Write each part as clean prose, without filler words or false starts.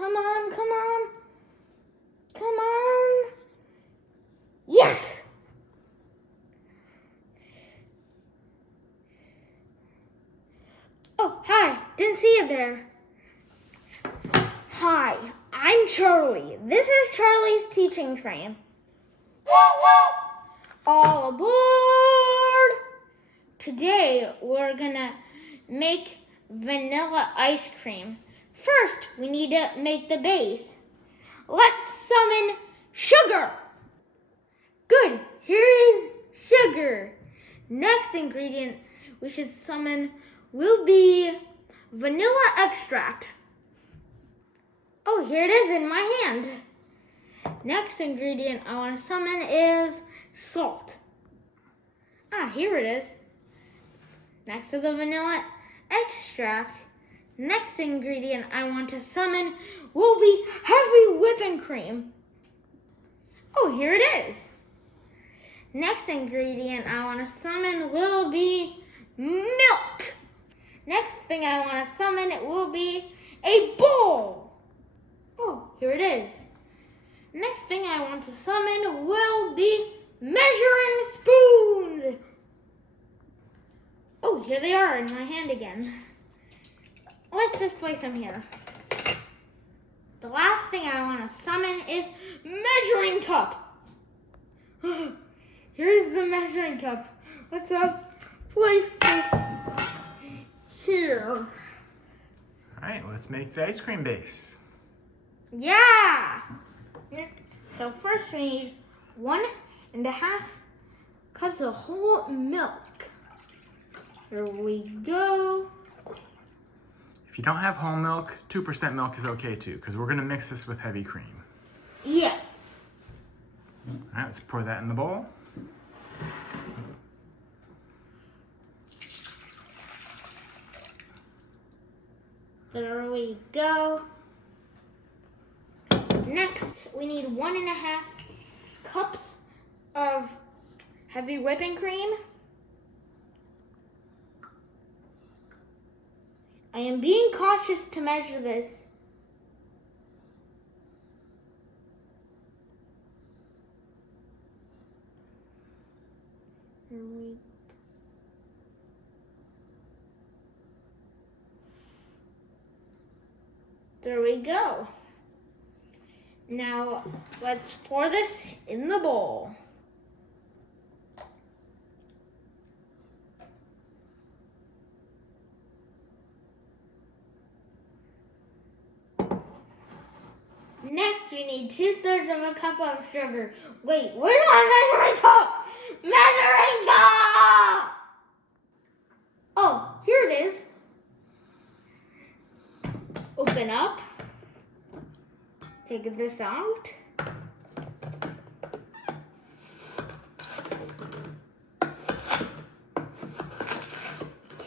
Come on, come on. Come on. Yes! Oh, hi. Didn't see you there. Hi, I'm Charlie. This is Charlie's teaching train. All aboard! Today, we're gonna make vanilla ice cream. First, we need to make the base. Let's summon sugar. Good, here is sugar. Next ingredient we should summon will be vanilla extract. Oh, here it is in my hand. Next ingredient I want to summon is salt. Ah, here it is. Next to the vanilla extract, next ingredient I want to summon will be heavy whipping cream. Oh, here it is. Next ingredient I want to summon will be milk. Next thing I want to summon it will be a bowl. Oh, here it is. Next thing I want to summon will be measuring spoons. Oh, here they are in my hand again. Let's just place them here. The last thing I want to summon is measuring cup. Here's the measuring cup. Let's place this here. All right, let's make the ice cream base. Yeah! So first we need 1.5 cups of whole milk. Here we go. If you don't have whole milk, 2% milk is okay too, because we're gonna mix this with heavy cream. Yeah. All right, let's pour that in the bowl. There we go. Next, we need 1.5 cups of heavy whipping cream. I am being cautious to measure this. There we go. Now, let's pour this in the bowl. Next, we need 2/3 of a cup of sugar. Wait, where's my measuring cup? Measuring cup! Oh, here it is. Open up. Take this out.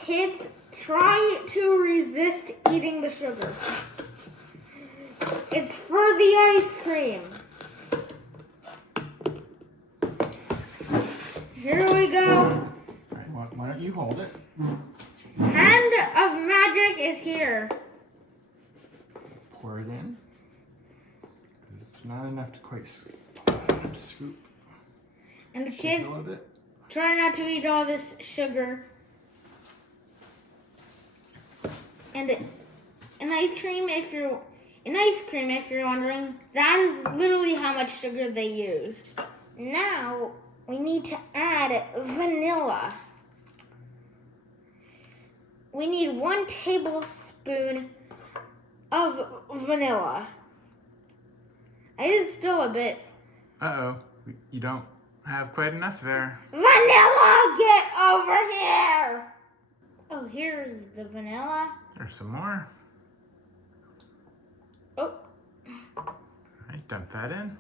Kids, try to resist eating the sugar. It's for the ice cream. Here we go. All right, why don't you hold it? Hand of magic is here. Pour it in. It's not enough to quite scoop. And the kids, a little bit. try not to eat all this sugar. And an ice cream, if you're wondering, that is literally how much sugar they used. Now we need to add vanilla. We need 1 tablespoon of vanilla. I did spill a bit. Uh-oh, you don't have quite enough there. Vanilla, get over here! Oh, here's the vanilla. There's some more. Oh. All right, dump that in.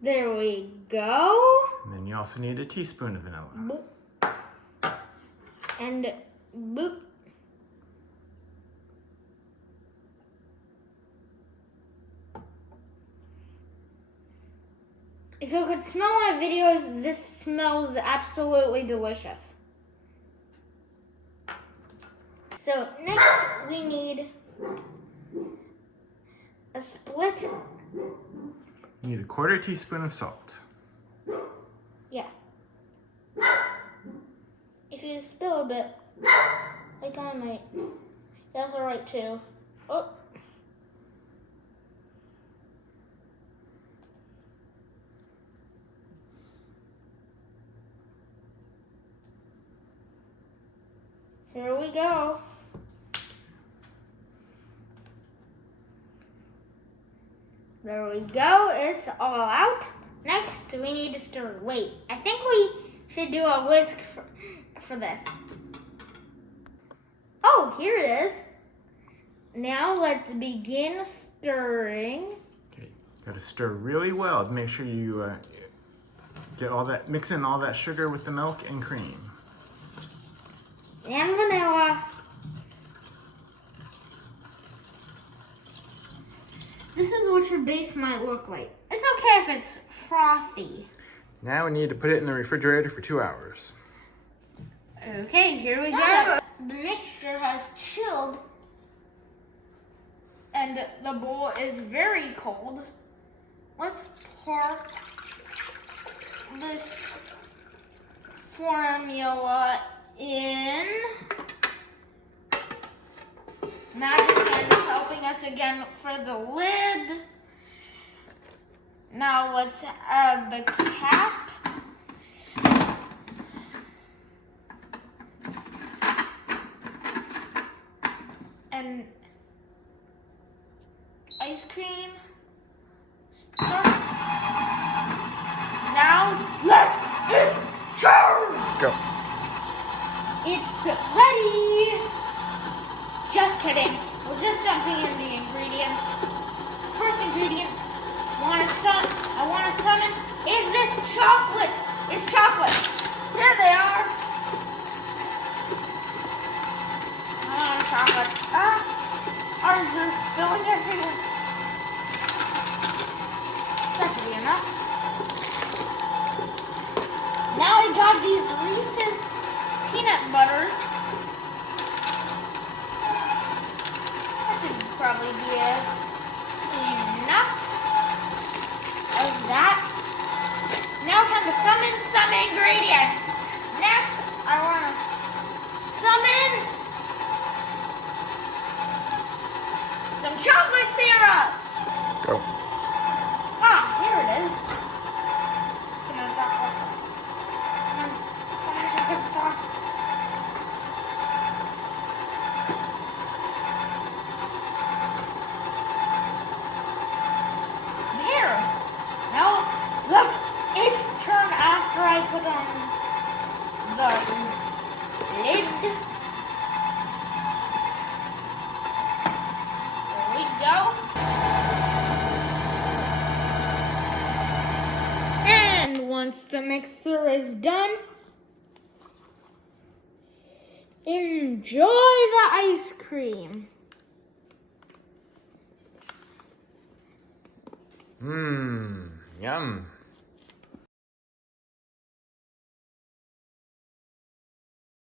There we go. And then you also need a teaspoon of vanilla. Boop. And boop. If you could smell my videos, this smells absolutely delicious. So next we need a split. You need a 1/4 teaspoon of salt. Yeah. If you spill a bit, like I might, that's alright too. Oh. Here we go. There we go. It's all out. Next, we need to stir. Wait, I think we should do a whisk for this. Oh, here it is. Now let's begin stirring. Okay, got to stir really well to make sure you get all that, mix in all that sugar with the milk and cream. And vanilla. This is what your base might look like. It's okay if it's frothy. Now we need to put it in the refrigerator for 2 hours. Okay, here we go. The mixture has chilled and the bowl is very cold. Let's pour this formula in. Magic Hand is helping us again for the lid. Now let's add the cap. And ice cream. Now let it churn! Go. It's ready! Just kidding. We're just dumping in the ingredients. First ingredient, I want to summon is this chocolate. It's chocolate. Here they are. Chocolate. Are you filling everywhere? That should be enough. Now I got these Reese's peanut butters. That should probably be enough of that. Now time to summon some ingredients. Next, I want to summon some chocolate syrup. Go. Here it is. Chocolate sauce. There. Now look, it turned after I put on the lid. There we go. And once the mixer is done, enjoy the ice cream. Mmm, yum.